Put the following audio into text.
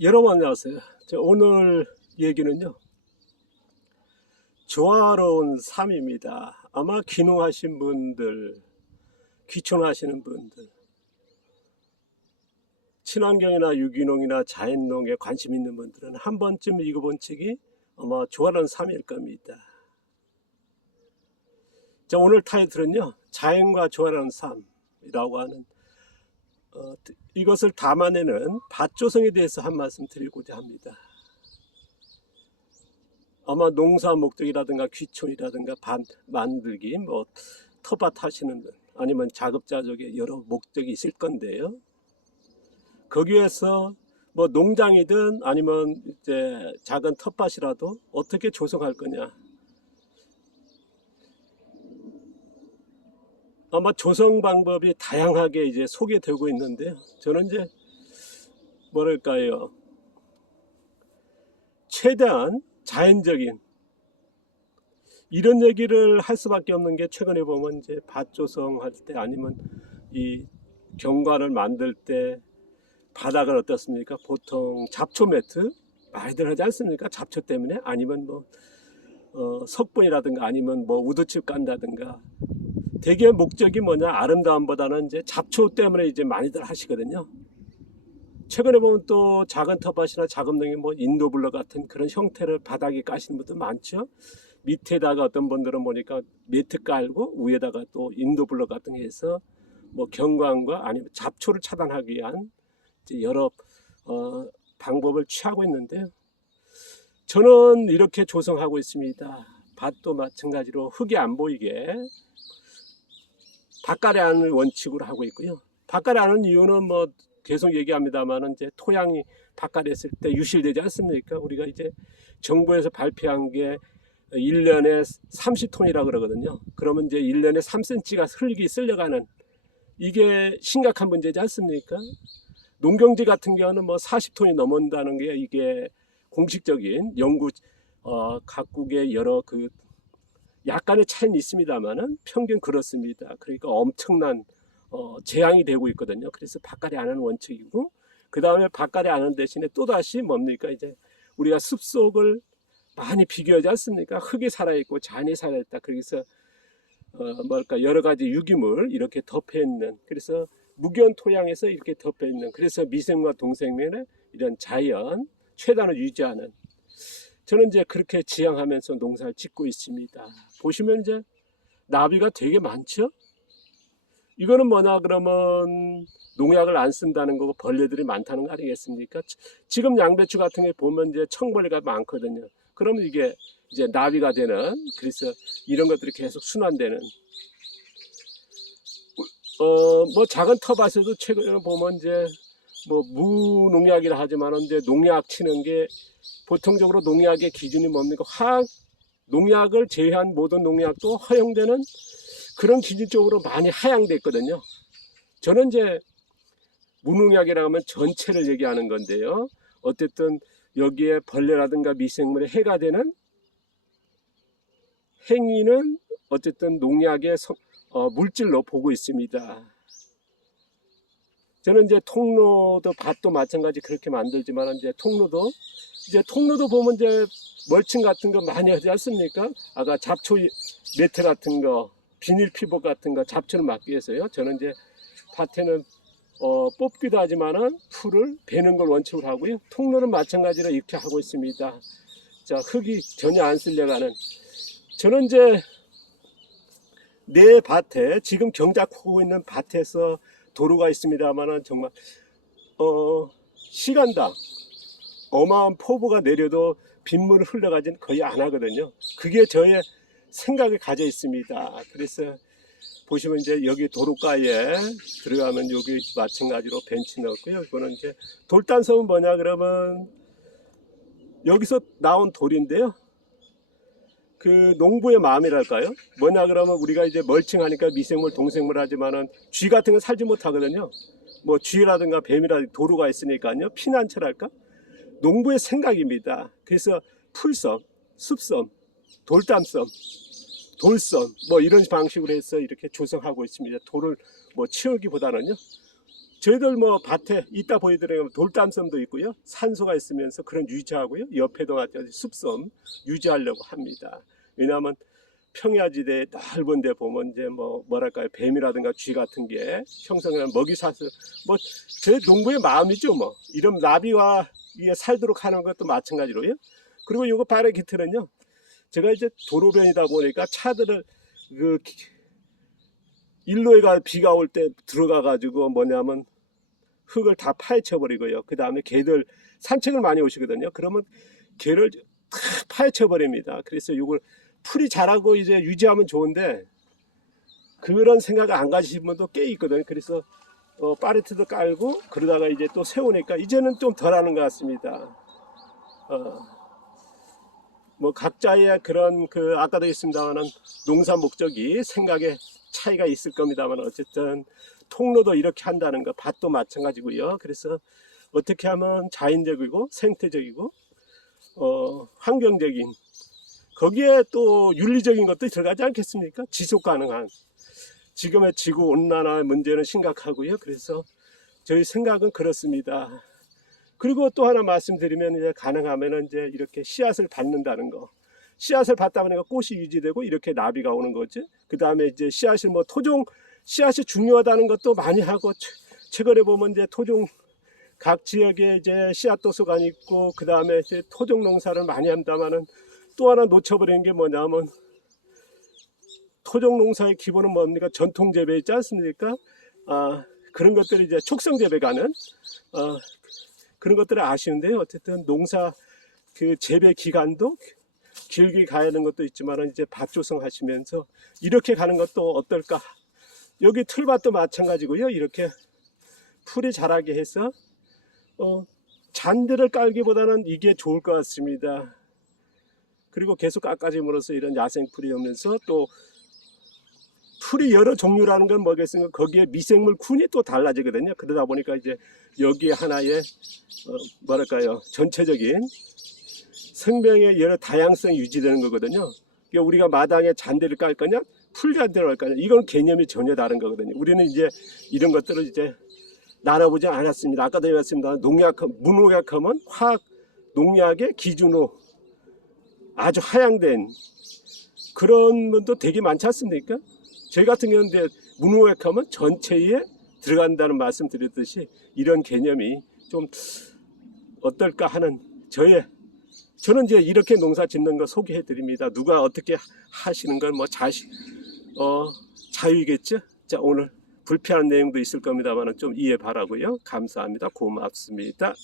여러분 안녕하세요. 오늘 얘기는요, 조화로운 삶입니다. 아마 귀농하신 분들, 귀촌하시는 분들, 친환경이나 유기농이나 자연농에 관심 있는 분들은 한 번쯤 읽어본 책이 아마 조화로운 삶일 겁니다. 오늘 타이틀은요, 자연과 조화로운 삶이라고 하는 이것을 담아내는 밭조성에 대해서 한 말씀 드리고자 합니다. 아마 농사 목적이라든가 귀촌이라든가 밭 만들기, 텃밭 하시는 분, 아니면 자급자족의 여러 목적이 있을 건데요. 거기에서 농장이든 아니면 이제 작은 텃밭이라도 어떻게 조성할 거냐. 아마 조성 방법이 다양하게 이제 소개되고 있는데요. 저는 이제 뭐랄까요, 최대한 자연적인 이런 얘기를 할 수밖에 없는 게, 최근에 보면 이제 밭 조성할 때 아니면 이 경관을 만들 때 바닥은 어떻습니까? 보통 잡초 매트 많이들 하지 않습니까? 잡초 때문에. 아니면 석분이라든가 아니면 우드칩 깐다든가. 대개 목적이 뭐냐, 아름다움보다는 이제 잡초 때문에 이제 많이들 하시거든요. 최근에 보면 또 작은 텃밭이나 작은 농이 인도블럭 같은 그런 형태를 바닥에 까시는 분들 많죠. 밑에다가 어떤 분들은 보니까 매트 깔고 위에다가 또 인도블럭 같은 게 해서 경관과 아니면 잡초를 차단하기 위한 이제 여러 방법을 취하고 있는데요. 저는 이렇게 조성하고 있습니다. 밭도 마찬가지로 흙이 안 보이게 밭가래 하는 원칙으로 하고 있고요. 밭가래 하는 이유는 계속 얘기합니다만, 이제 토양이 밭가래 했을 때 유실되지 않습니까? 우리가 이제 정부에서 발표한 게 1년에 30톤이라 그러거든요. 그러면 이제 1년에 3cm가 흙이 쓸려가는, 이게 심각한 문제지 않습니까? 농경지 같은 경우는 40톤이 넘는다는 게 이게 공식적인 연구, 각국의 여러 약간의 차이는 있습니다만은 평균 그렇습니다. 그러니까 엄청난 재앙이 되고 있거든요. 그래서 밭가래 안 하는 원칙이고, 그 다음에 밭가래 안 하는 대신에 또다시 뭡니까, 이제 우리가 숲속을 많이 비교하지 않습니까? 흙이 살아있고 잔이 살아있다. 그래서 여러 가지 유기물 이렇게 덮여 있는, 그래서 무견 토양에서 이렇게 덮여 있는, 그래서 미생물과 동생물의 이런 자연 최단을 유지하는, 저는 이제 그렇게 지향하면서 농사를 짓고 있습니다. 보시면 이제 나비가 되게 많죠. 이거는 뭐냐 그러면 농약을 안 쓴다는 거고 벌레들이 많다는 거 아니겠습니까? 지금 양배추 같은 게 보면 이제 청벌레가 많거든요. 그러면 이게 이제 나비가 되는, 그래서 이런 것들이 계속 순환되는. 작은 텃밭에도 최근에 보면 이제 무농약이라 하지만 이제 농약 치는 게, 보통적으로 농약의 기준이 뭡니까? 화학 농약을 제외한 모든 농약도 허용되는 그런 기준 쪽으로 많이 하향됐거든요. 저는 이제 무농약이라고 하면 전체를 얘기하는 건데요. 어쨌든 여기에 벌레라든가 미생물에 해가 되는 행위는 어쨌든 농약의 물질로 보고 있습니다. 저는 이제 통로도 밭도 마찬가지 그렇게 만들지만, 이제 통로도 보면 이제 멀칭 같은 거 많이 하지 않습니까? 아까 잡초 매트 같은 거, 비닐 피복 같은 거 잡초를 막기 위해서요. 저는 이제 밭에는 뽑기도 하지만은 풀을 베는 걸 원칙으로 하고요. 통로는 마찬가지로 이렇게 하고 있습니다. 자, 흙이 전혀 안 쓸려가는. 저는 이제 내 밭에, 지금 경작하고 있는 밭에서 도로가 있습니다만은 정말 시간당 어마어마한 폭우가 내려도 빗물을 흘러가지는 거의 안 하거든요. 그게 저의 생각에 가져 있습니다. 그래서 보시면 이제 여기 도로가에 들어가면 여기 마찬가지로 벤치 넣었고요. 이거는 이제 돌단섬은 뭐냐 그러면 여기서 나온 돌인데요. 그 농부의 마음이랄까요? 뭐냐 그러면 우리가 이제 멀칭하니까 미생물, 동생물 하지만은 쥐 같은 건 살지 못하거든요. 쥐라든가 뱀이라든가 도로가 있으니까요. 피난처랄까? 농부의 생각입니다. 그래서 풀섬, 숲섬, 돌담섬, 돌섬 이런 방식으로 해서 이렇게 조성하고 있습니다. 돌을 치우기보다는요. 저희들 뭐 밭에 이따 보여드리면 돌담섬도 있고요. 산소가 있으면서 그런 유지하고요. 옆에도 마찬가지 숲섬 유지하려고 합니다. 왜냐하면 평야지대 넓은 데 보면 이제 뭐랄까요, 뱀이라든가 쥐 같은 게 형성하는 먹이 사슬, 뭐 제 농부의 마음이죠. 뭐 이런 나비와 위에 살도록 하는 것도 마찬가지로요. 그리고 요거 바로 깃털은요, 제가 이제 도로변이다 보니까 차들을 그 일로에가 비가 올 때 들어가 가지고 뭐냐면 흙을 다 파헤쳐 버리고요. 그 다음에 개들 산책을 많이 오시거든요. 그러면 개를 다 파헤쳐 버립니다. 그래서 이걸 풀이 자라고 이제 유지하면 좋은데 그런 생각을 안 가지신 분도 꽤 있거든요. 그래서 파레트도 깔고 그러다가 이제 또 세우니까 이제는 좀 덜하는 것 같습니다. 뭐 각자의 그런 아까도 했습니다만은 농사 목적이 생각에 차이가 있을 겁니다만 어쨌든 통로도 이렇게 한다는 거, 밭도 마찬가지고요. 그래서 어떻게 하면 자연적이고 생태적이고 환경적인, 거기에 또 윤리적인 것도 들어가지 않겠습니까? 지속 가능한. 지금의 지구 온난화 문제는 심각하고요. 그래서 저희 생각은 그렇습니다. 그리고 또 하나 말씀드리면, 이제 가능하면 이제 이렇게 씨앗을 받는다는 거. 씨앗을 받다 보니까 꽃이 유지되고 이렇게 나비가 오는 거죠. 그 다음에 이제 씨앗을 토종 씨앗이 중요하다는 것도 많이 하고, 최근에 보면 이제 토종 각 지역에 이제 씨앗 도서관이 있고, 그 다음에 이제 토종 농사를 많이 한다마는 또 하나 놓쳐버리는 게 뭐냐면, 토종 농사의 기본은 뭡니까? 전통 재배 있지 않습니까? 그런 것들이 이제 촉성 재배가는 그런 것들을 아시는데요. 어쨌든 농사 재배 기간도 길게 가야 하는 것도 있지만 이제 밭 조성하시면서 이렇게 가는 것도 어떨까? 여기 틀밭도 마찬가지고요. 이렇게 풀이 자라게 해서 잔디를 깔기보다는 이게 좋을 것 같습니다. 그리고 계속 깎아짐으로써 이런 야생풀이 오면서 또 풀이 여러 종류라는 건 뭐겠습니까? 거기에 미생물 균이 또 달라지거든요. 그러다 보니까 이제 여기에 하나의 뭐랄까요, 전체적인 생명의 여러 다양성이 유지되는 거거든요. 그러니까 우리가 마당에 잔디를 깔 거냐, 풀잔디를 할 거냐, 이건 개념이 전혀 다른 거거든요. 우리는 이제 이런 것들을 이제 나눠보지 않았습니다. 아까도 얘기했습니다. 무농약하면 화학 농약의 기준으로 아주 하향된 그런 분도 되게 많지 않습니까? 저희 같은 경우는 이제 무농약하면 전체에 들어간다는 말씀 드렸듯이 이런 개념이 좀 어떨까 하는 저는 이제 이렇게 농사 짓는 거 소개해 드립니다. 누가 어떻게 하시는 건 자유겠죠? 자, 오늘 불편한 내용도 있을 겁니다만 좀 이해 바라고요. 감사합니다. 고맙습니다.